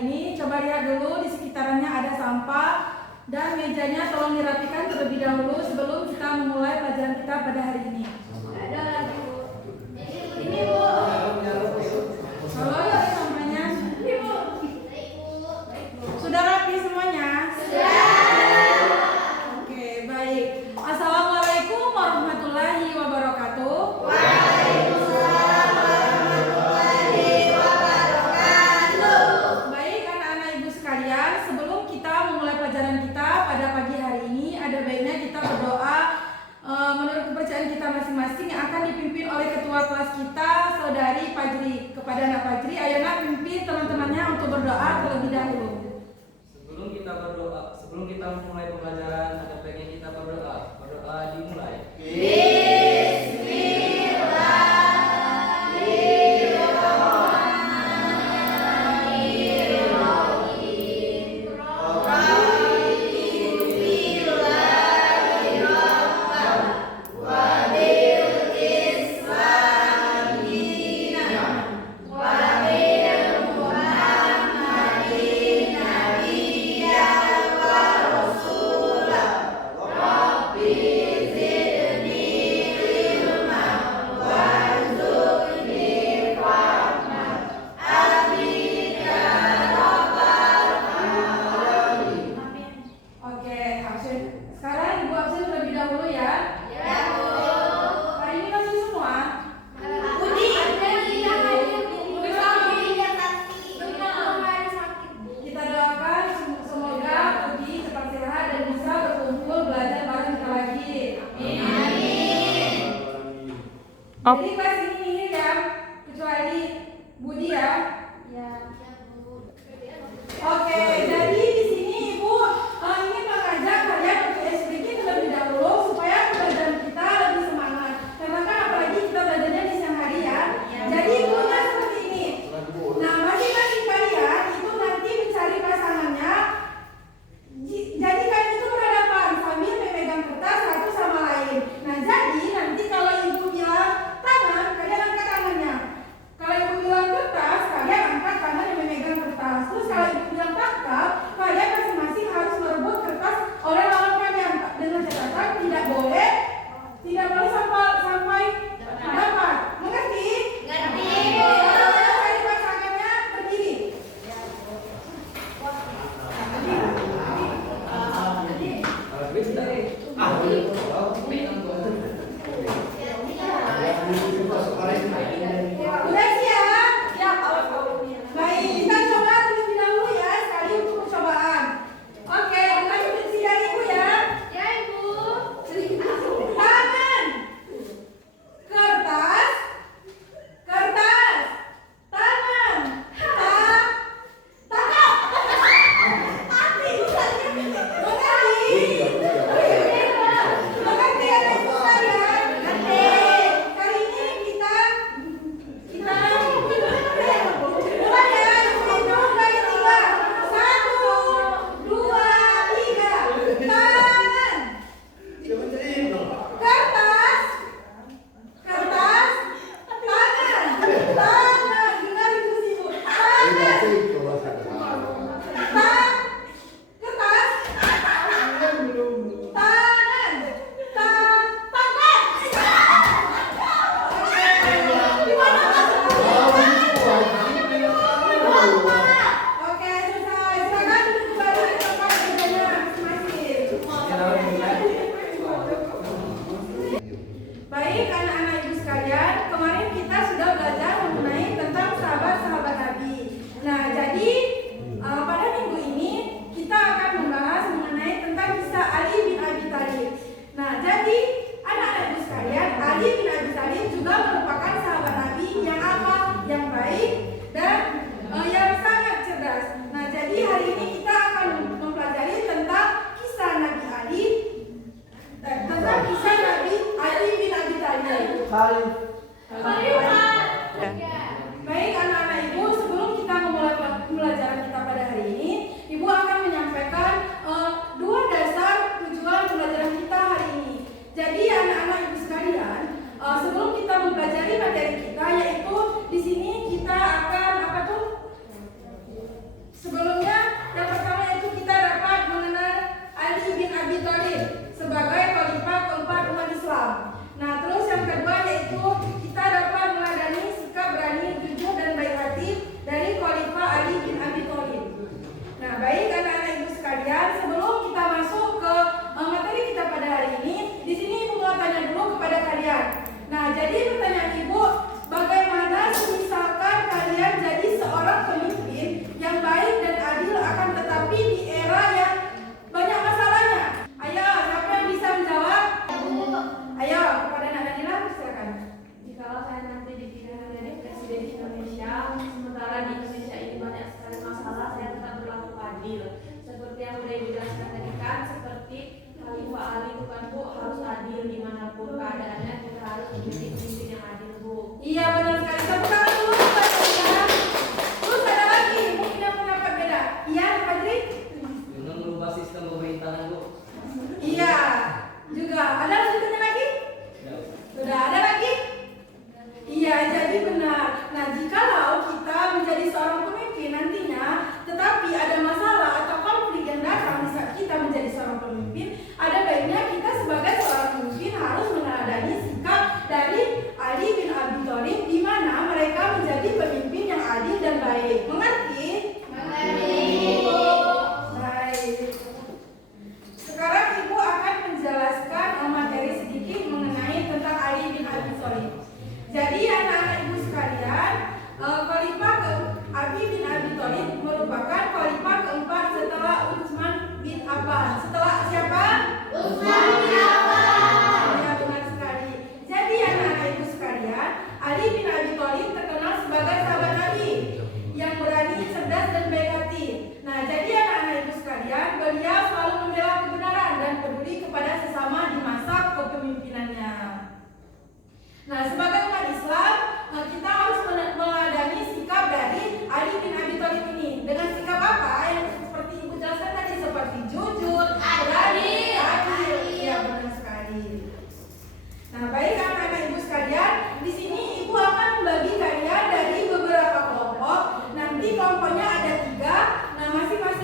ini. Coba lihat dulu di sekitarannya ada sampah dan mejanya tolong dirapikan terlebih dahulu sebelum kita memulai pelajaran kita pada hari ini. Ada lagi Bu. Ini Bu. Kalau ada sampahnya. Ini Bu. Sudah rapi semuanya? Sudah. Oke, baik. Assalamualaikum warahmatullahi wabarakatuh. Waalaikumsalam warahmatullahi wabarakatuh. Baik anak-anak ibu sekalian, sebelum kita memulai pelajaran kita pada pagi hari ini, ada baiknya kita berdoa menurut kepercayaan kita masing-masing yang akan dipimpin oleh ketua kelas kita, saudari Fajri. Kepada anak Fajri, ayo nak pimpin teman-temannya untuk berdoa terlebih dahulu. Sebelum kita memulai pembelajaran, ada baiknya kita berdoa. Berdoa dimulai. Jadi kelas ini ya, kecuali Budi ya. Bu. Oke, jadi di sini Ibu ingin mengajak kalian untuk sedikit terlebih dahulu supaya pelajaran kita lebih semangat. Karena kan apalagi kita belajarnya di siang hari ya. Jadi Ibunya seperti ini. Nah, masing-masing kalian itu nanti mencari pasangannya. Jadi kalian itu berhadapan sambil memegang kertas satu sama lain. Nah, jadi nanti kalau Ibu bilang tangan, kalian angkat tangannya. Kalau Ibu bilang kertas, kalian angkat tangan yang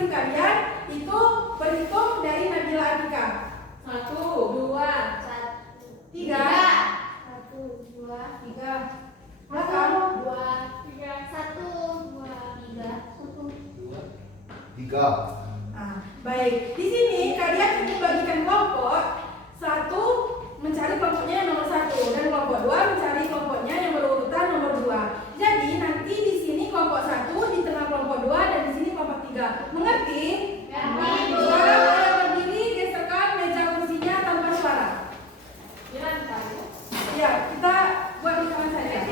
masing-masing kalian itu berhitung dari Nabila Atika. 1, 2, 3, 1, 2, 3. Belakang 2, 3, 1, 2, 3. Nah, baik. Di sini kalian membagikan kelompok. 1 mencari kelompoknya yang nomor 1 dan kelompok 2 mencari kelompoknya yang berurutan nomor 2. Jadi nanti di sini kelompok 1, di tengah kelompok 2 dan di sini kelompok 3. Mengerti? Sekarang kalian berdiri, geserkan meja kursinya tanpa suara. Ya, kita buat hitungan saja.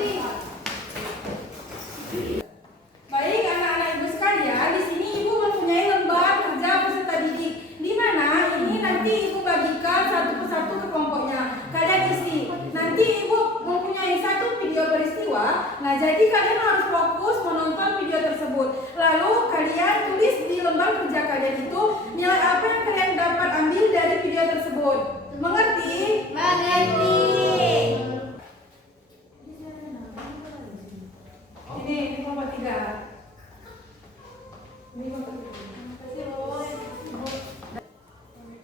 Baik, anak-anak ibu sekalian, di sini ibu mempunyai lembar kerja peserta didik, di mana ini nanti ibu bagikan satu persatu ke kelompoknya. Kalian isi. Nanti ibu mempunyai satu video peristiwa. Nah, jadi kalian harus fokus menonton video tersebut. Lalu kalian tulis di lembar kerja kalian itu nilai apa yang kalian dapat ambil dari video tersebut. Mengerti? Mengerti. Ini kelompok 3.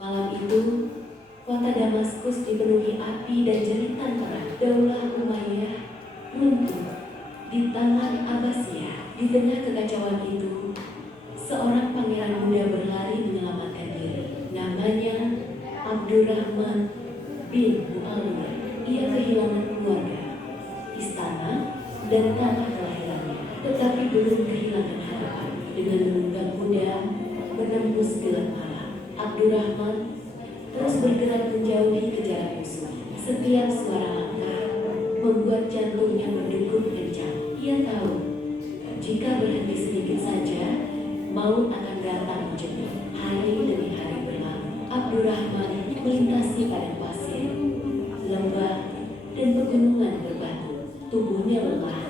Malam itu, kota Damaskus dipenuhi api dan jeritan perang. Daulah Umayyah runtuh di tangan Abbasiyah. Di tengah kekacauan itu, seorang pangeran muda berlari menyelamatkan diri. Namanya Abdurrahman bin Muawiyah. Ia kehilangan keluarga, istana, dan tanah kelahirannya, tetapi belum kehilangan harapan. Dengan menunggang kuda menembus gelap malam, Abdurrahman terus bergerak menjauhi kejaran musuh. Setiap suara langkah membuat jantungnya berdegup kencang. Ia tahu jika berhenti sedikit saja, maut akan datang menjemput. Hari demi hari berlalu. Abdurrahman melintasi padang pasir, lembah, dan pegunungan berbatu. Tubuhnya lelah,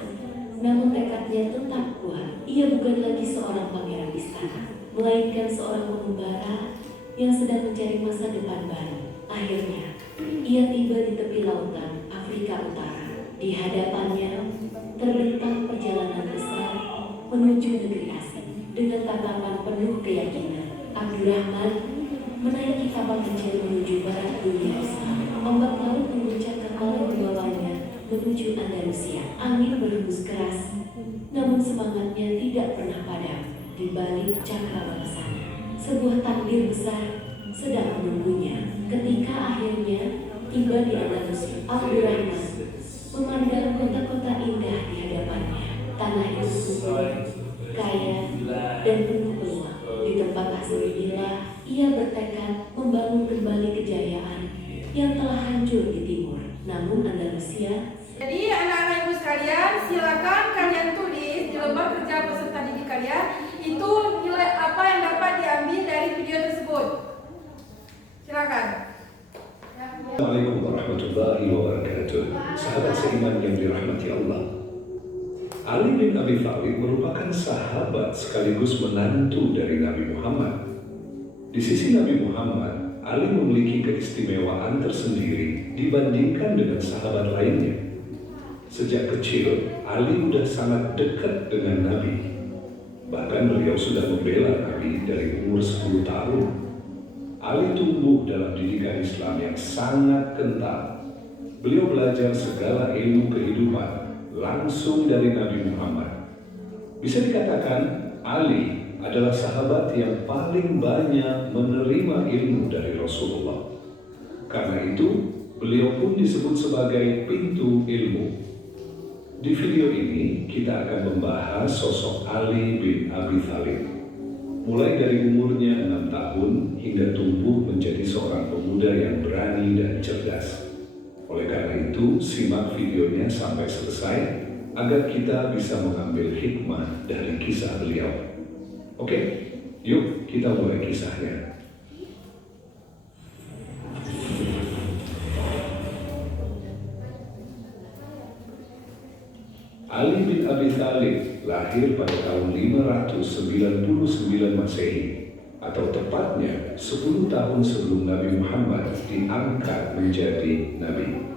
namun tekadnya tetap kuat. Ia bukan lagi seorang pangeran istana, melainkan seorang pengembara yang sedang mencari masa depan baru. Akhirnya, ia tiba di tepi lautan Afrika Utara. Di hadapannya terbentang perjalanan besar menuju negeri asing. Dengan tatapan penuh keyakinan, Abdurrahman menaiki kapal kecil menuju barat dunia Islam. Ombak laut mengguncang kapal yang membawanya menuju Andalusia. Angin berhembus keras, namun semangatnya tidak pernah padam. Di balik cakrawala sebuah takdir besar sedang menunggunya. Ketika akhirnya tiba di Andalusia, Abdurrahman memandang kota-kota indah di hadapannya. Tanah yang subur, kaya, dan penuh peluang. Di tempat asli inilah ia bertekad membangun kembali kejayaan yang telah hancur di timur. Namun Andalusia. Jadi anak-anak ibu sekalian, silakan kalian tulis di lembar kerja peserta didik kalian itu nilai apa yang dapat diambil dari video tersebut. Silakan. Assalamualaikum warahmatullahi wabarakatuh. Sahabat seiman yang dirahmati Allah, Ali bin Abi Thalib merupakan sahabat sekaligus menantu dari Nabi Muhammad. Di sisi Nabi Muhammad, Ali memiliki keistimewaan tersendiri dibandingkan dengan sahabat lainnya. Sejak kecil, Ali sudah sangat dekat dengan Nabi. Bahkan beliau sudah membela Nabi dari umur 10 tahun. Ali tumbuh dalam didikan Islam yang sangat kental. Beliau belajar segala ilmu kehidupan langsung dari Nabi Muhammad. Bisa dikatakan, Ali adalah sahabat yang paling banyak menerima ilmu dari Rasulullah. Karena itu, beliau pun disebut sebagai pintu ilmu. Di video ini, kita akan membahas sosok Ali bin Abi Thalib. Mulai dari umurnya 6 tahun hingga tumbuh menjadi seorang pemuda yang berani dan cerdas. Oleh karena itu, simak videonya sampai selesai agar kita bisa mengambil hikmah dari kisah beliau. Oke, yuk kita mulai kisahnya. Ali bin Abi Thalib lahir pada tahun 599 Masehi, atau tepatnya 10 tahun sebelum Nabi Muhammad diangkat menjadi Nabi.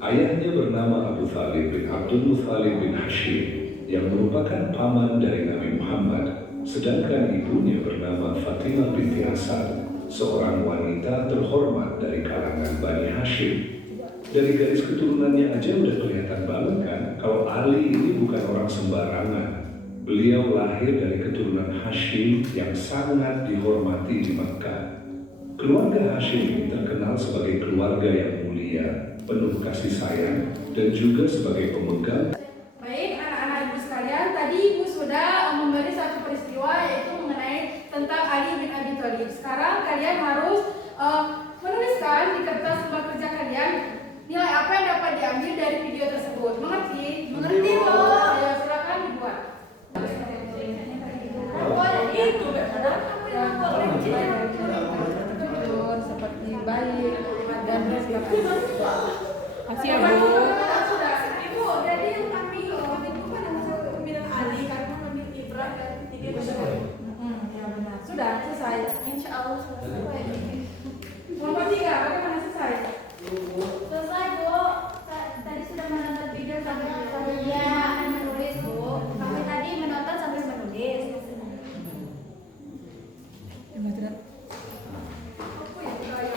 Ayahnya bernama Abu Thalib bin Abdul Muthalib bin Hashim, yang merupakan paman dari Nabi Muhammad Sedangkan ibunya bernama Fatimah binti Asad, seorang wanita terhormat dari kalangan Bani Hashim. Dari garis keturunannya aja udah kelihatan banget kan kalau Ali ini bukan orang sembarangan. Beliau lahir dari keturunan Hashim yang sangat dihormati di Makkah. Keluarga Hashim ini terkenal sebagai keluarga yang mulia, penuh kasih sayang, dan juga sebagai pemegang. Baik, anak-anak ibu sekalian, tadi ibu sudah memberi satu peristiwa yaitu mengenai tentang Ali bin Abi Thalib. Sekarang kalian harus menuliskan di kertas rumah kerja kalian nilai apa yang dapat diambil dari video tersebut. Mengerti? Mengerti, Bu? Ya, silakan dibuat. Itu seperti baik dan silakan. Kasih ya, Bu. Sudah, Ibu. Jadi yang kami waktu itu kan masuk pemilihan Ali karena mengambil ibrah dan tiga besar. Ya benar. Sudah selesai. Insya Allah selesai. Kelompok 3, bagaimana selesai? Selesai, Bu. Tadi sudah menonton video sampai menulis, Bu. Kami tadi menonton sambil menulis.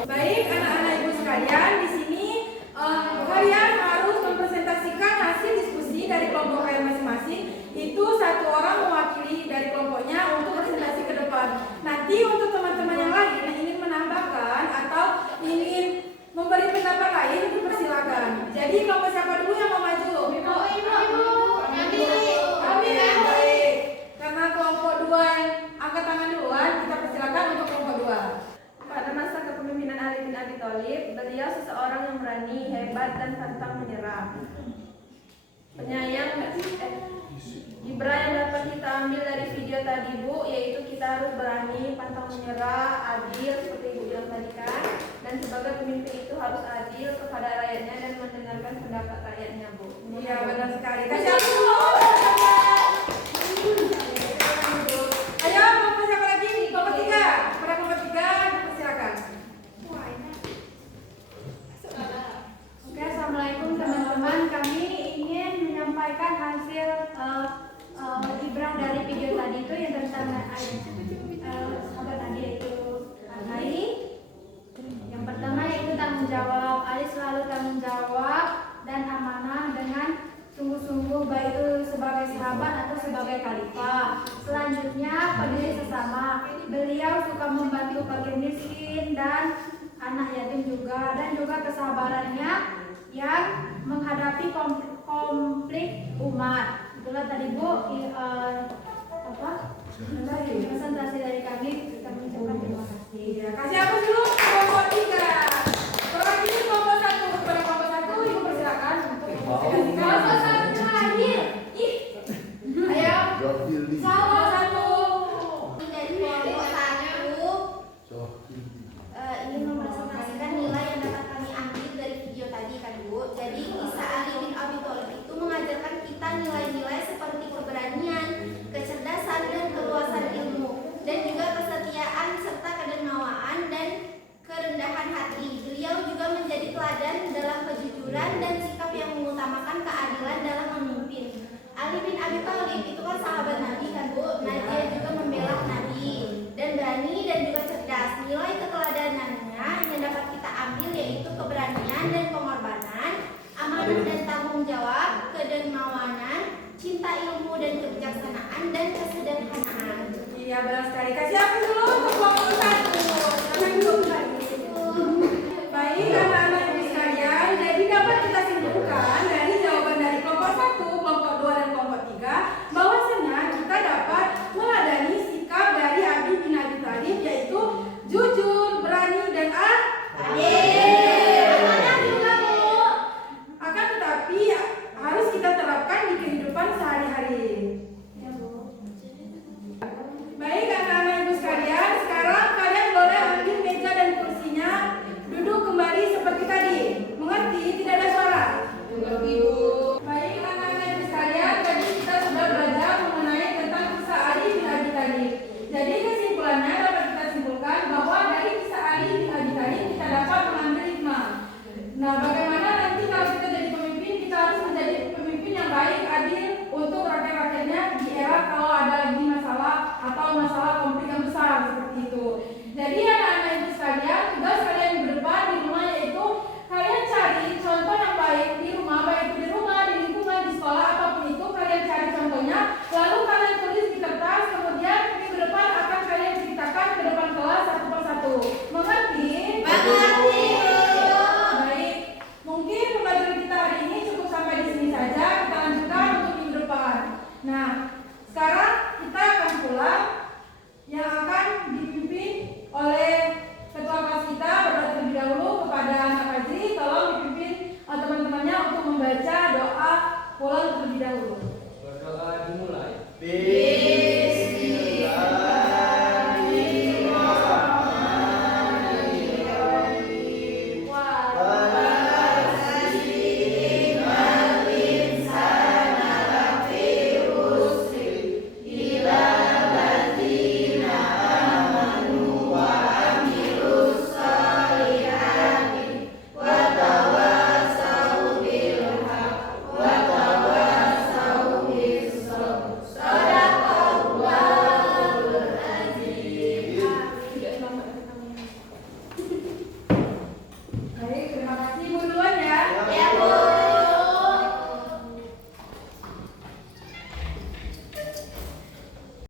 Baik, anak-anak ibu sekalian, di sini kalian harus mempresentasikan hasil diskusi dari kelompok kalian masing-masing. Itu satu orang mewakili dari kelompoknya untuk presentasi ke depan. Nanti untuk teman-teman yang lain yang ingin menambahkan atau ingin memberi pendapat lain, dipersilakan. Jadi kelompok siapa dulu yang mau maju? Ibu. Kami baik. Karena kelompok 2 yang angkat tangan duluan, kita persilakan untuk kelompok 2. Pada masa kepemimpinan Ali bin Abi Thalib, beliau seseorang yang berani, hebat, dan pantang menyerah. Ibrah yang dapat kita ambil dari video tadi, Bu, yaitu kita harus berani, pantang menyerah, adil, seperti Ibu bilang tadi kan. Dan sebagai pemimpin itu harus adil kepada rakyatnya dan mendengarkan pendapat rakyatnya, Bu. Iya, benar sekali. Kasih aku dulu. Ayo, kelompok siapa lagi? Kelompok 3. Pada kelompok 3, dipersilakan. Oke, assalamualaikum teman-teman. Kami ingin menyampaikan hasil ibrah dari video tadi itu yang tentang sahabat Nabi yaitu Ali. Yang pertama yaitu tanggung jawab. Ali selalu tanggung jawab dan amanah dengan sungguh-sungguh baik itu sebagai sahabat atau sebagai khalifah. Selanjutnya peduli sesama. Beliau suka membantu fakir miskin dan anak yatim juga, dan juga kesabarannya yang menghadapi konflik umat. Itulah tadi, Bu, presentasi dari kami. Kami ucapkan terima kasih. Kasih aku dulu kelompok 3. Sekarang ini kelompok 1. Kepada kelompok 1, Ibu persilakan untuk presentasikan. Kelompok 1 terakhir. Ayo. Salah satu. Dari kelompok 1 ingin mempresentasikan nilai yang dapat kami ambil dari video tadi kan, Bu. Jadi kisah Ali bin Abi Thalib itu mengajarkan kita nilai-nilai seperti keberanian, kecerdasan, dan keluasan ilmu, dan juga kesetiaan serta kedermawaan dan kerendahan hati. Beliau juga menjadi teladan dalam kejujuran dan sikap yang mengutamakan keadilan dalam memimpin. Ali bin Abi Thalib itu kan sahabat Nabi kan, Bu. Nah, dia juga membela Nabi dan berani dan juga cerdas. Nilai keteladanannya yang dapat kita ambil yaitu keberanian dan pengorbanan, amanah dan tanggung jawab, kedermawanan, cinta ilmu dan kebijaksanaan, dan kesederhanaan. Iya, benar sekali. Kasih aku dulu untuk kelompok 1. Silakan dulu.